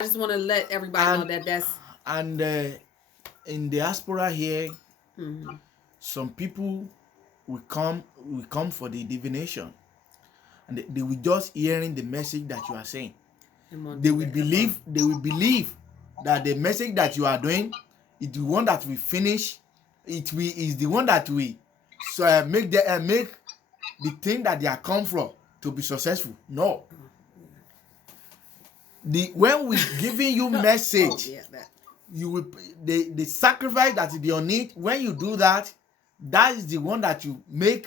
I just want to let everybody know And that that's and in diaspora here, mm-hmm. some people will come for the divination, and they will just hearing the message that you are saying. They will believe. They will believe that the message that you are doing is the one that will finish. Is the one that will make the thing that they are come from to be successful. No, the when we giving you Oh message, yeah, that. you will the sacrifice that is on it. When you do that, that is the one that you make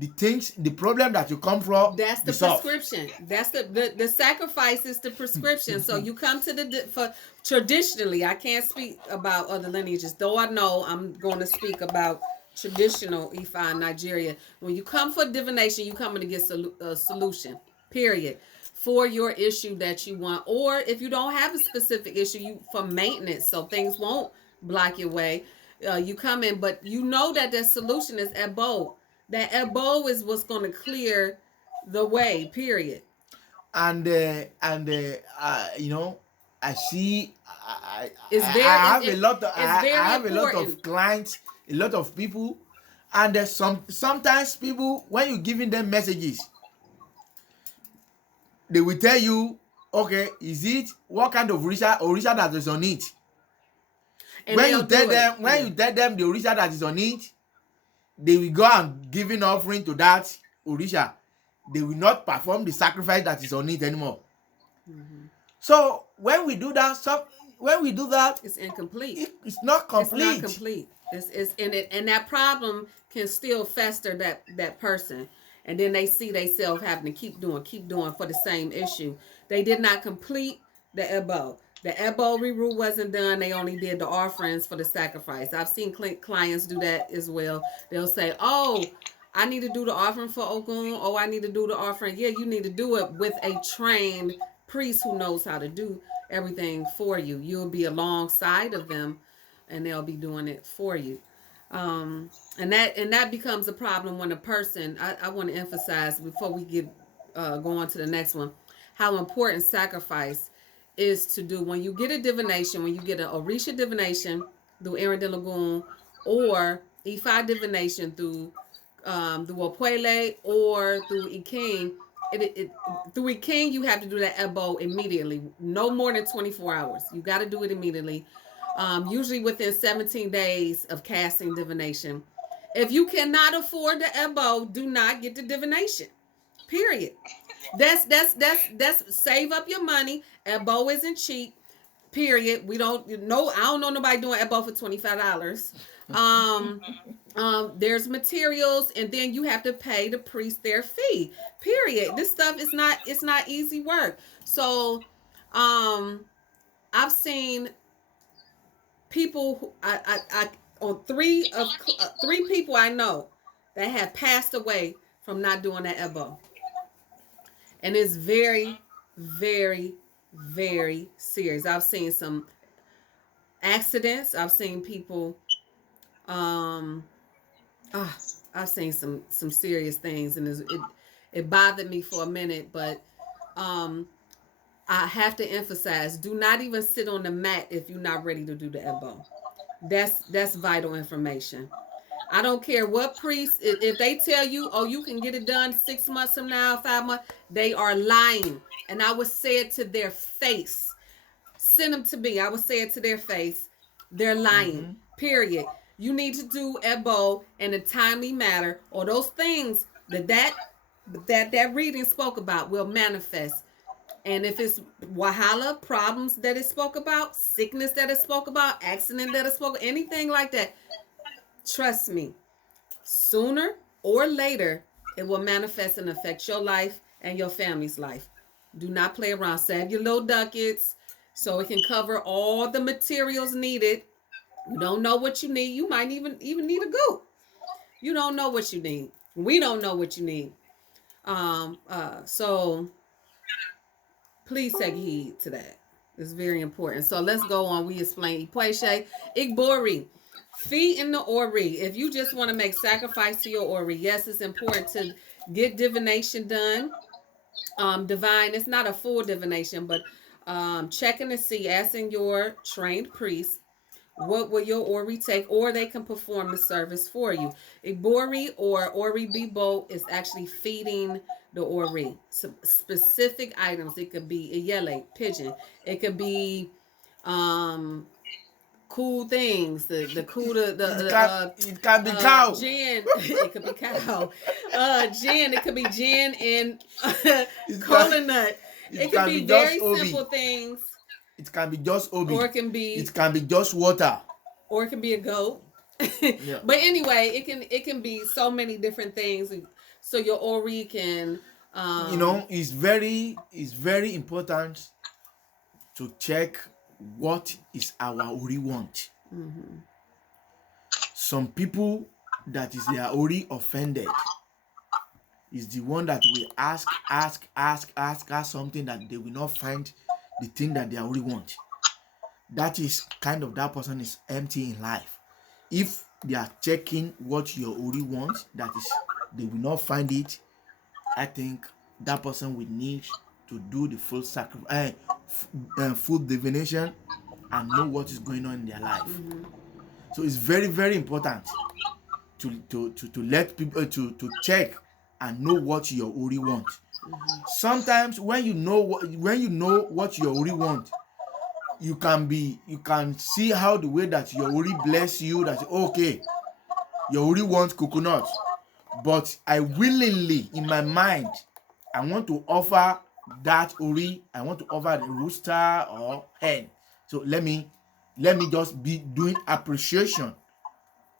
the problem that you come from That's be the solved. prescription. That's the sacrifice is the prescription. So you come to for traditionally. I can't speak about other lineages, though. I know I'm going to speak about traditional Ifa in Nigeria. When you come for divination, you coming to get a solution. Period. For your issue that you want, or if you don't have a specific issue, you for maintenance, so things won't block your way. You come in, but you know that the solution is Ebo. That Ebo is what's going to clear the way. Period. And I see. It's very I have a lot. it's I very have a lot important. of clients, a lot of people, and there's sometimes people when you giving them messages, they will tell you, okay, is it what kind of orisha that is on it? And they'll do it. When Yeah. you tell them the orisha that is on it, they will go and giving offering to that orisha. They will not perform the sacrifice that is on it anymore. Mm-hmm. So when we do that, It's incomplete. it's not It's not complete. complete. It's in it, and that problem can still fester that person, and then they see themselves having to keep doing for the same issue. They did not complete the ebo. The ebo rule wasn't done. They only did the offerings for the sacrifice. I've seen clients do that as well. They'll say, "Oh, I need to do the offering for Ogun. Oh, I need to do the offering." Yeah, you need to do it with a trained priest who knows how to do everything for you. You'll be alongside of them, and they'll be doing it for you. And that becomes a problem when a person. I want to emphasize before we get going to the next one, how important sacrifice is to do when you get a divination, when you get an Orisha divination through Aaron de Lagoon, or Ifa divination through Opwele or through Iking. Through Iking, you have to do that ebo immediately, no more than 24 hours. You got to do it immediately, usually within 17 days of casting divination. If you cannot afford the ebo, do not get the divination. Period. That's save up your money. Ebo isn't cheap. Period. We don't know. I don't know nobody doing Ebo for $25. Um, there's materials, and then you have to pay the priest their fee. Period. This stuff is not. It's not easy work. So, um, I've seen people. I on three people I know that have passed away from not doing that Ebo, and it's very, very, very serious. I've seen some accidents. I've seen people. Um, ah, I've seen some serious things, and it bothered me for a minute. But um, I have to emphasize: do not even sit on the mat if you're not ready to do the elbow. That's vital information. I don't care what priest, if they tell you, oh, you can get it done 6 months from now, 5 months, they are lying. And I would say it to their face. Send them to me. I would say it to their face. They're lying. Mm-hmm. Period. You need to do Ebo in a timely manner, or those things that reading spoke about will manifest. And if it's wahala, problems that it spoke about, sickness that it spoke about, accident that it spoke, anything like that, trust me, sooner or later, it will manifest and affect your life and your family's life. Do not play around. Save your little ducats so it can cover all the materials needed. You don't know what you need. You might even need a goat. You don't know what you need. We don't know what you need. So please take heed to that. It's very important. So let's go on. We explain Ikweshe, Igbori. Feet in the Ori. If you just want to make sacrifice to your Ori, yes, it's important to get divination done. Divine, it's not a full divination, but checking to see, asking your trained priest what will your Ori take, or they can perform the service for you. Ibori or Ori Bibo is actually feeding the Ori some specific items. It could be Iyele, pigeon. It could be um cool things. The cool it can be cow. gin. It could be cow. Gin. It could be gin and It cola can, nut. it It could can be be just very obi. simple things, It can be just obi. or it can be It can be just water. a goat. Yeah. But anyway, it can be so many different things. So your Ori can It's very important to check what is our Ori want. mhm. Some people that is their Ori offended is the one that will ask something that they will not find the thing that they Ori want. That is kind of that person is empty in life. If they are checking what your Ori wants, that is they will not find it. I think that person will need to do the full sacrifice, full divination, and know what is going on in their life. Mm-hmm. So it's very important to let people to check and know what your Ori want. Mm-hmm. Sometimes when you know what your Ori want, you can see how the way that your Ori bless you, that okay, your Ori wants coconut, but I willingly in my mind I want to offer that Ori, I want to offer the rooster or hen. So let me just be doing appreciation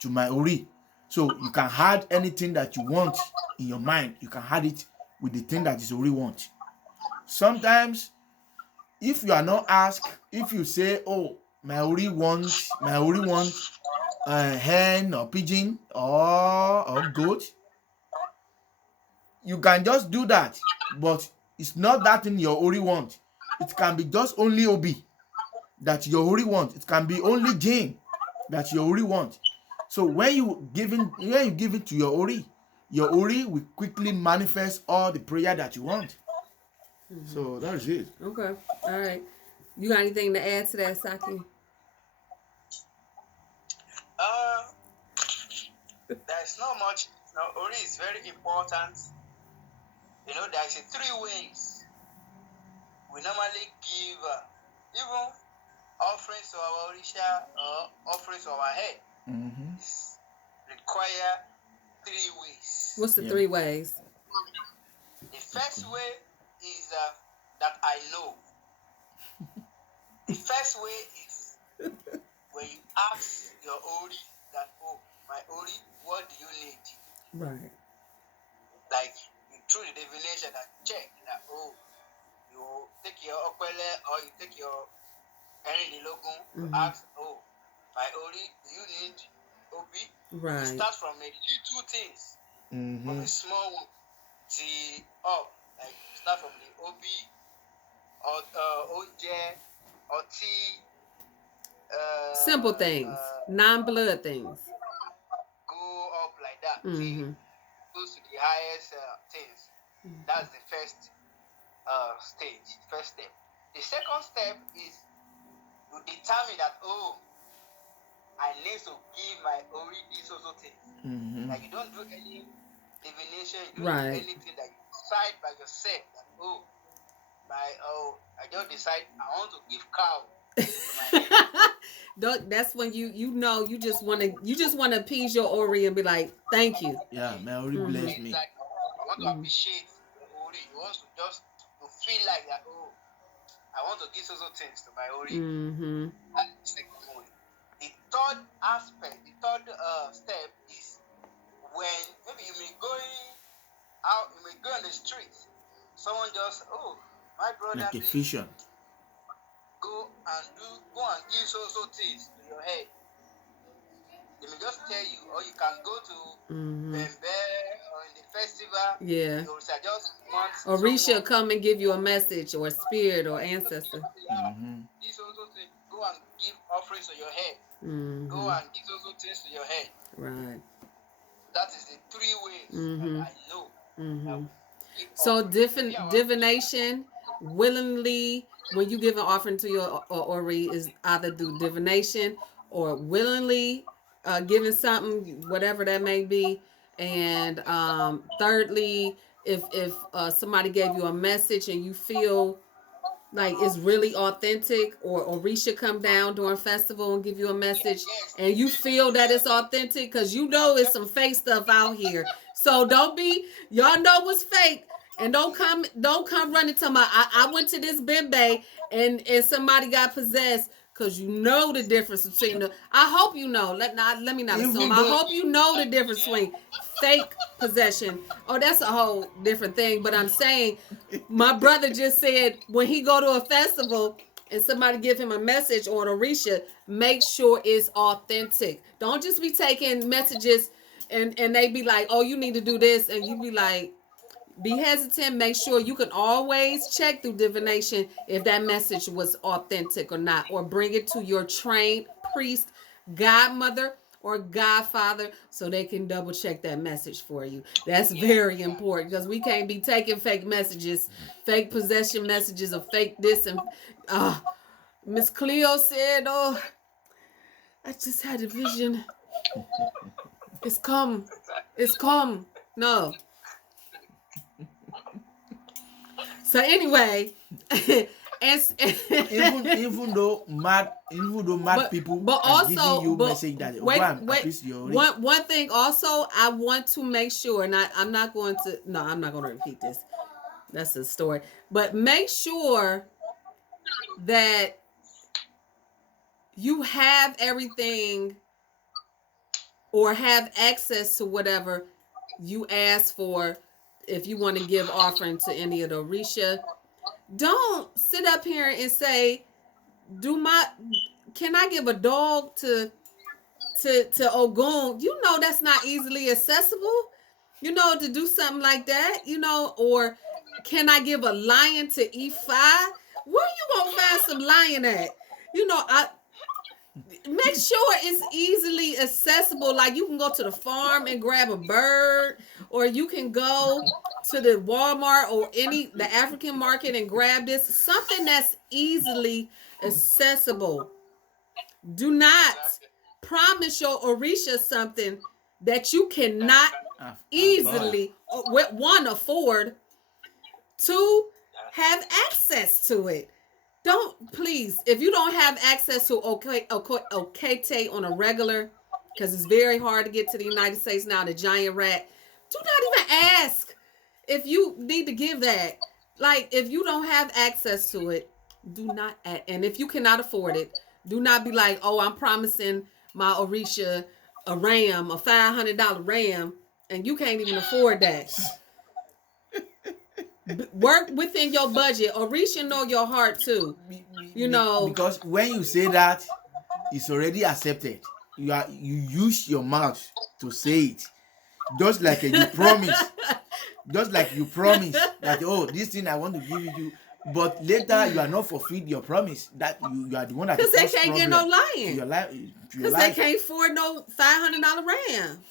to my Ori. So you can add anything that you want in your mind, you can add it with the thing that is Ori want. Sometimes if you are not asked, if you say, oh, my Ori wants hen or pigeon or goat, you can just do that, but it's not that thing your Ori want. It can be just only Obi that your Ori want. It can be only Jane that your Ori want. So when you give it to your Ori will quickly manifest all the prayer that you want. Mm-hmm. So that's it. Okay. All right. You got anything to add to that, Saki? There's not much. No, Ori is very important. There's 3 ways we normally give even offerings to our Orisha or offerings to our head. Mm-hmm. Require 3 ways. What's the 3 ways? The first way is that I know. The first way is when you ask your Ori that, oh, my Ori, what do you need? Right. Like through the divination that check that, oh, you take your Okwele or you take your Henry Logun, you ask, oh, my Ori, do you need Obi? Right. You start from a little things, from a small one to up. Like start from the Obi or Oje or T. Simple things, non-blood things. Go up like that. Mm-hmm. Goes to the highest things. Mm-hmm. That's the first stage, first step. The second step is you determine that, oh, I need to give my Ori these also things. Mm-hmm. Like you don't do any divination, you don't do anything that you decide by yourself that, oh, I just decide I want to give cow. That's when you just want to appease your Ori and be like, thank you. Yeah, my Ori bless me. Like, you want to appreciate your Ori. You want to just feel like that. Oh, I want to give social things to my Ori. Mm-hmm. That's the second way. The third aspect, the third step is when maybe you may go on the street. Someone just, oh, my brother, like a vision. Go and give social things to your head. They may just tell you, or you can go to Bembe or in the festival. Yeah. You just want Orisha come and give you a message, or a spirit, or ancestor. This also thing, go and give offerings to your head. Mm-hmm. Go and give also things to your head. Right. That is the 3 ways that I know. So divination willingly, when you give an offering to your Ori, is either through divination or willingly giving something, whatever that may be. And thirdly, if somebody gave you a message and you feel like it's really authentic, or Orisha come down during festival and give you a message and you feel that it's authentic, because you know it's some fake stuff out here. So don't be, y'all know what's fake, and don't come running to my I went to this bimbe and somebody got possessed, because you know the difference between the, I hope you know, let me not assume, I hope you know the difference between fake possession. Oh, that's a whole different thing. But I'm saying, my brother just said when he go to a festival and somebody give him a message or an Orisha, make sure it's authentic. Don't just be taking messages and they be like, oh, you need to do this, and you be like, be hesitant. Make sure you can always check through divination if that message was authentic or not, or bring it to your trained priest, godmother, or godfather, so they can double check that message for you. That's very important, because we can't be taking fake messages, fake possession messages, of fake this and Miss Cleo said, oh, I just had a vision. It's come. It's come. No. So anyway, and even though mad people but are also, giving you but message that one thing also, I want to make sure, and I'm not going to repeat this. That's a story. But make sure that you have everything or have access to whatever you ask for. If you want to give offering to any of the Orisha, don't sit up here and say, can I give a dog to Ogun? You know that's not easily accessible. You know, to do something like that, or can I give a lion to Ifa? Where you gonna find some lion at? Make sure it's easily accessible. Like, you can go to the farm and grab a bird, or you can go to the Walmart or the African market and grab something that's easily accessible. Do not promise your Orisha something that you cannot easily, one, afford, two, have access to it. Don't, please, if you don't have access to Okete on a regular, because it's very hard to get to the United States now, the giant rat, do not even ask if you need to give that. Like, if you don't have access to it, do not, and if you cannot afford it, do not be like, oh, I'm promising my Orisha a ram, a $500 ram, and you can't even afford that. Work within your budget. Orisha know your heart too. Because when you say that, it's already accepted. You use your mouth to say it, just like you promise. Just like you promise that, oh, this thing I want to give you, but later you are not fulfilled your promise, that you are the one that, because they can't get no lion, because they can't afford no $500 ram.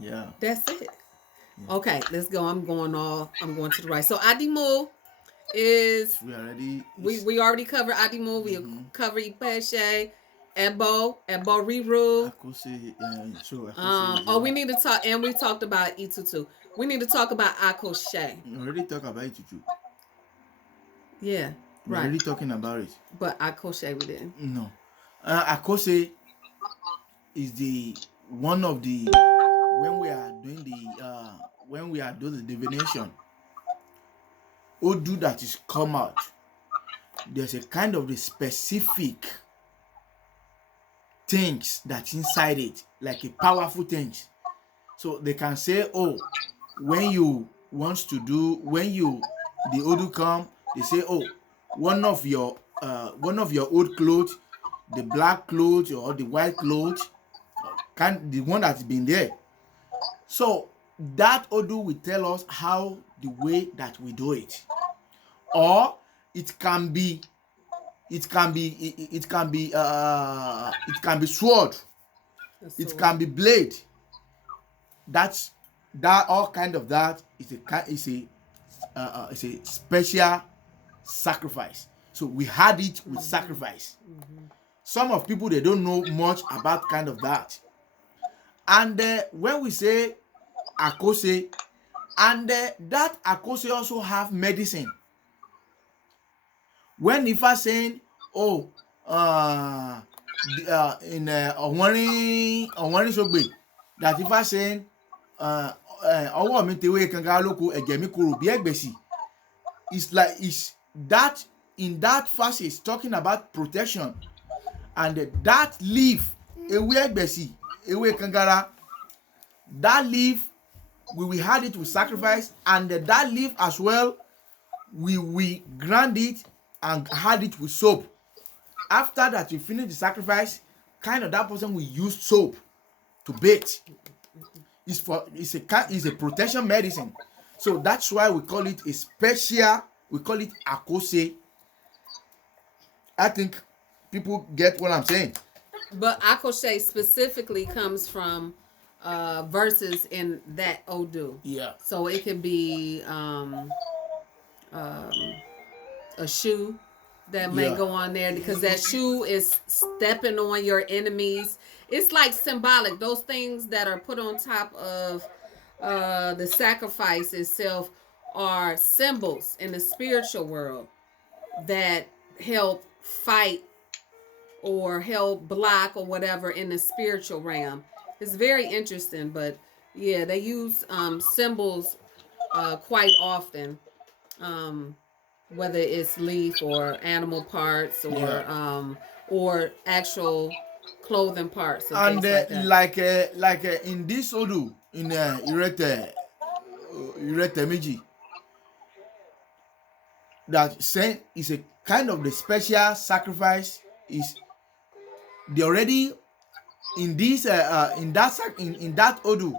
Yeah, that's it. Okay, let's go. I'm going to the right. So Adimu is we already covered Adimu. We covered Ipeshe, Ebo Riru. We need to talk, and we talked about Itutu. We need to talk about Akoshe. We already talked about Itutu. Yeah, we're already talking about it. But Akoshe we didn't. No, Akoshe is the one of the when we are doing the divination, Odu that is come out, there's a kind of the specific things that's inside it, like a powerful things. So they can say, oh, when the Odu come, they say, oh, one of your old clothes, the black clothes or the white clothes, the one that's been there. So that Odu will tell us how the way that we do it, or it can be sword, it can be blade. That's that all kind of that is a special sacrifice. So we had it with sacrifice. Some of people, they don't know much about kind of that. And when we say akose, and that akose also have medicine. When Ifa saying, oh, in Onwari Sogbe, that Ifa saying, ọwọ́ mi tewé kankan lóko ẹ̀jẹ̀ mi korò bí ẹ̀gbẹ̀sì, it's like it's that in that verse is talking about protection, and that leaf ewé ẹ̀gbẹ̀sì ewé kankara, that leaf we had it with sacrifice, and that leaf as well we grind it and had it with soap. After that we finish the sacrifice, kind of that person will use soap to bathe. It's a protection medicine. So that's why we call it a special, we call it akose. I think people get what I'm saying. But akose specifically comes from verses in that Odu. Yeah. So it could be a shoe that may go on there, because that shoe is stepping on your enemies. It's like symbolic. Those things that are put on top of the sacrifice itself are symbols in the spiritual world that help fight or help block or whatever in the spiritual realm. It's very interesting, but yeah, they use symbols quite often, whether it's leaf or animal parts or actual clothing parts and things like that. like in this Odu in Irete Miji, that saying is a kind of the special sacrifice, is they already in this in that Odu,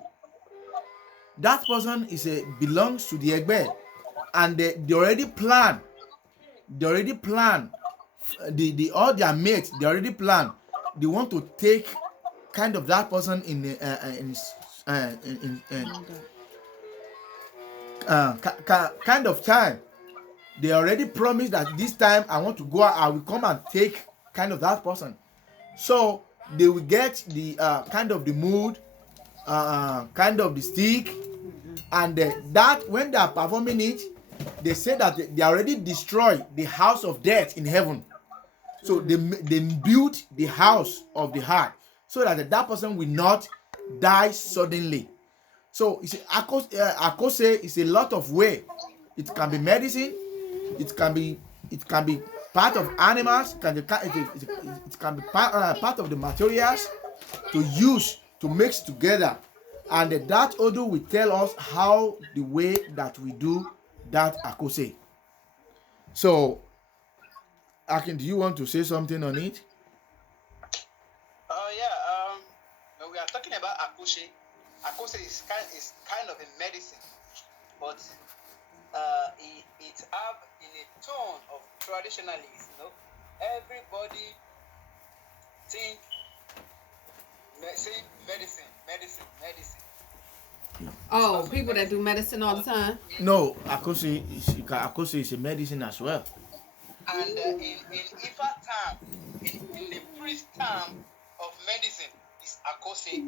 that person is belongs to the Egbe, and they already plan the all their mates, they already plan, they want to take kind of that person in kind of time. They already promised that this time I want to go, I will come and take kind of that person. So they will get the kind of the mood, kind of the stick, and that when they are performing it, they say that they already destroyed the house of death in heaven. So they built the house of the heart so that that person will not die suddenly. So akose is a lot of way. It can be medicine, it can be part of animals, it can be part of the materials to use to mix together. And that Odu will tell us how the way that we do that akose. So Akin, do you want to say something on it? When we are talking about akose, akose is kind of a medicine, but it have in a tone of traditionalism. Everybody think say medicine. Oh, people that do medicine all the time? No, akose is a medicine as well. And in Ifa term, in the priest term of medicine is akose.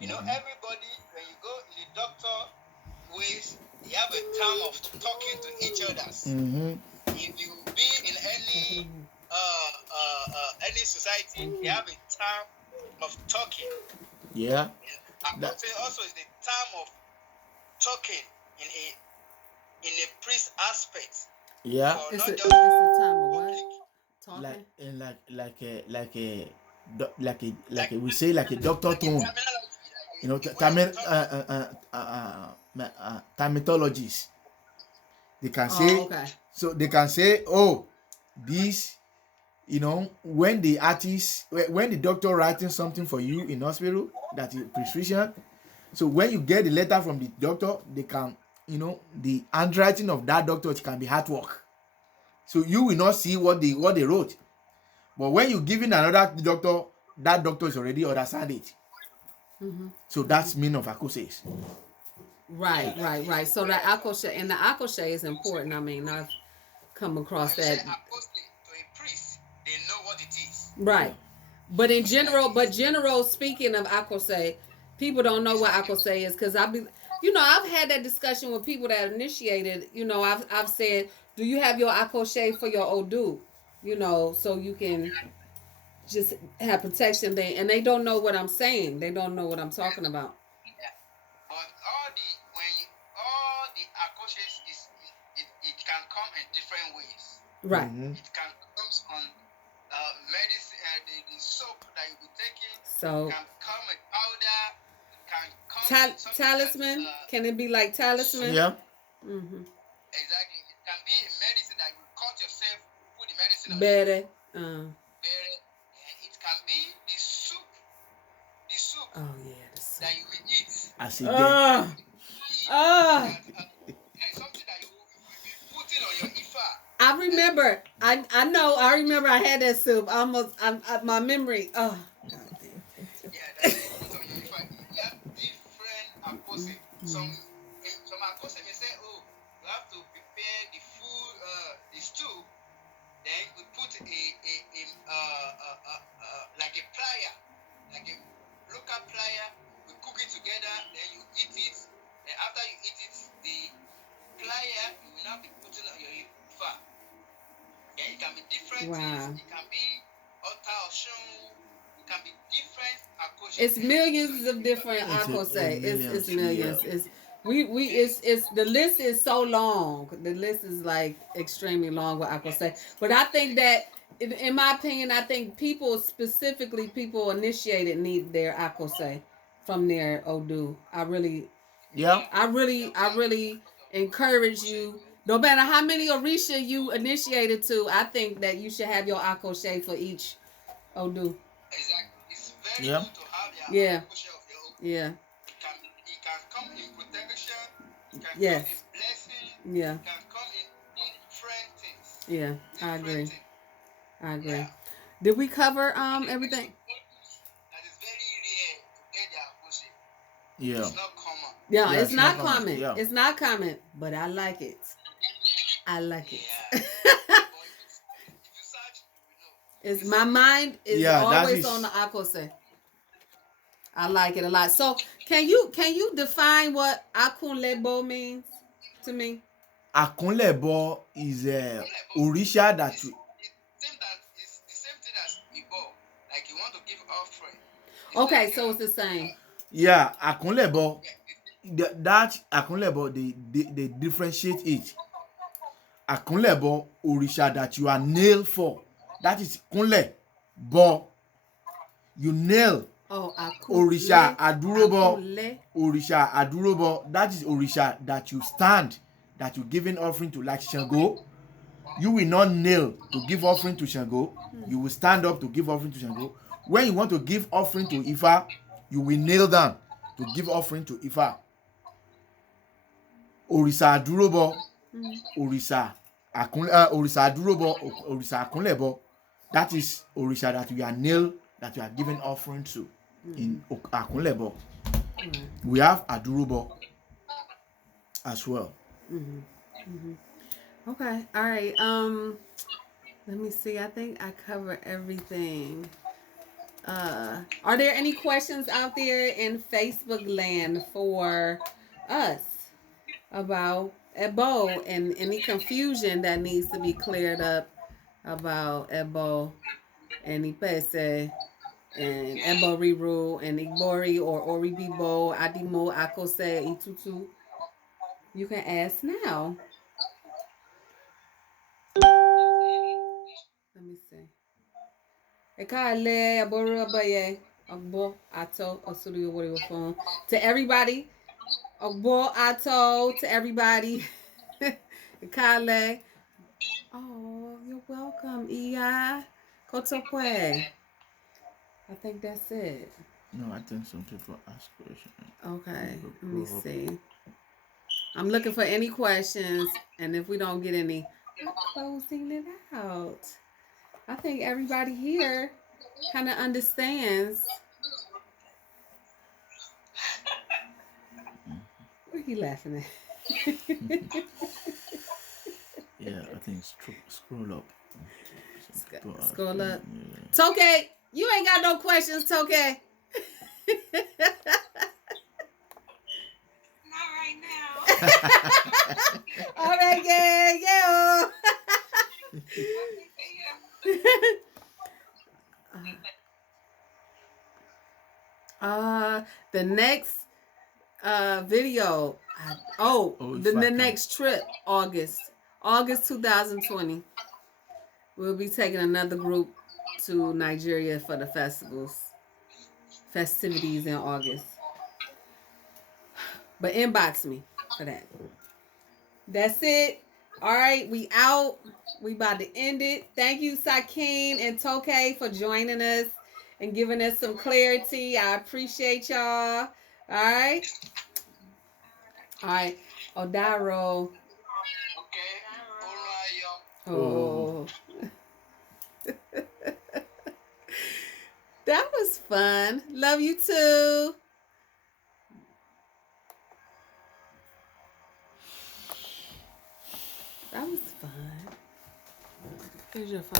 Everybody, when you go in the doctor ways, they have a term of talking to each other. Mm-hmm. If you be in any society, they have a term of talking. Yeah. Akose also is the term of talking in a priest aspect. Yeah. It's a time of what? Talking? Like we say, like a doctor tone. Terminologies. They can say, okay. So they can say, oh, this, when the doctor writing something for you in hospital, that is prescription. So when you get the letter from the doctor, they can, the handwriting of that doctor can be hard work. So you will not see what they wrote. But when you give in another doctor, that doctor is already understand it. Mm-hmm. So that's meaning of akose. Right. So the akoshe and the akoshe is important. I mean, I've come across When you say that. apostle to a priest, they know what it is. Yeah. Right. But in general, Exactly. speaking of akose, people don't know what akose is because I've had that discussion with people that initiated. I've said, do you have your akoshe for your odu? So you can just have protection there, and they don't know what I'm saying. They don't know what I'm talking about. Yeah. But all the akoshes it can come in different ways. Right. Mm-hmm. It can come on medicine, the soap that you be taking. So Can come in powder. It can come in something talisman. Can it be like talisman? Yeah. Mm-hmm. exactly. It can be a medicine that you cut yourself, put the medicine on you, Better. bury it, and it can be the soup Oh yeah. that you will eat. I see that. And something that you will be putting on your ifa. I remember. I know. I remember. I had that soup. My memory. Oh. God damn. Yeah, that you put on your ifa. You have different apose. Some apose may say, oh, you have to prepare the food, the stew. Then we put like a plier, like a local plier. We cook it together. Then you eat it. Then after you eat it, the plier you will now be putting on your ifa. Yeah, it can be different things. It can be altar or show. It can be different akoshe. It's millions of different akose. It's millions. It's the list is so long. The list is like extremely long with akose. But I think that in my opinion, I think people initiated need their akose from their odu. Yeah. I really encourage you. No matter how many orisha you initiated to, I think that you should have your akoshe for each odu. Exactly. It's very Yeah. good to have your Yeah. akoshe of your own. Yeah. It can come in protection. It can Yes. come in blessing. Yeah. It can come in different things. Yeah. I Different agree. things. I agree. Yeah. Did we cover everything? That is very rare to get the akoshe. Yeah. It's not common. Yeah, Yeah, it's not common. common. Yeah. It's not common, but I like it. I like it. Yeah. But if you search, you will know. It's my mind is Yeah, that always is- on the akose. I like it a lot. So can you define what akunlebo means to me? Akunlebo is Orisha that you. It's the same thing as Igbo. Like you want to give offering. It's Okay, like, so it's the same. Yeah, Akunlebo. That Akunlebo, they differentiate it. Akunlebo Orisha that you are nailed for. That is Kunle Bo. You nail Oh, Orisha Adurobo. Akunle. Orisha Adurobo. That is Orisha that you stand, that you give an offering to, like Shango. You will not kneel to give offering to Shango. You will stand up to give offering to Shango. When you want to give offering to Ifa, you will kneel down to give offering to Ifa. Orisa Adurobo, Orisa Adurobo, Orisa Akunlebo. That is Orisa that you are kneel, that you are giving offering to in Akunlebo. We have Adurobo as well. Okay. All right. Let me see. I think I covered everything. Are there any questions out there in Facebook land for us about Ebo and any confusion that needs to be cleared up about Ebo and Ipese and Ebo Riru and Igbori or Oribibo, Adimo, Akose, Itutu? You can ask now. Let me see. Ekale Aboru Abaye Ogbo Ato Osuri Owori phone. To everybody, Ogbo Ato, to everybody. Ekale. Oh, you're welcome, Iya. Kotokwe. I think that's it. No, I think some people ask questions. Okay, let me see. I'm looking for any questions, and if we don't get any, I'm closing it out. I think everybody here kind of understands. What he laughing at? Yeah, I think scroll up. Scroll up. Toke, you ain't got no questions, Toke. Not right now. All right, yeah. The next video. The next trip, August 2020. We'll be taking another group to Nigeria for the festivities in August. But inbox me for that. That's it. All right, we out. We about to end it. Thank you, Sakeen and Toke, for joining us and giving us some clarity. I appreciate y'all. All right. All right. Odaro. Okay. Oh. That was fun. Love you too. That was fun. Here's your phone.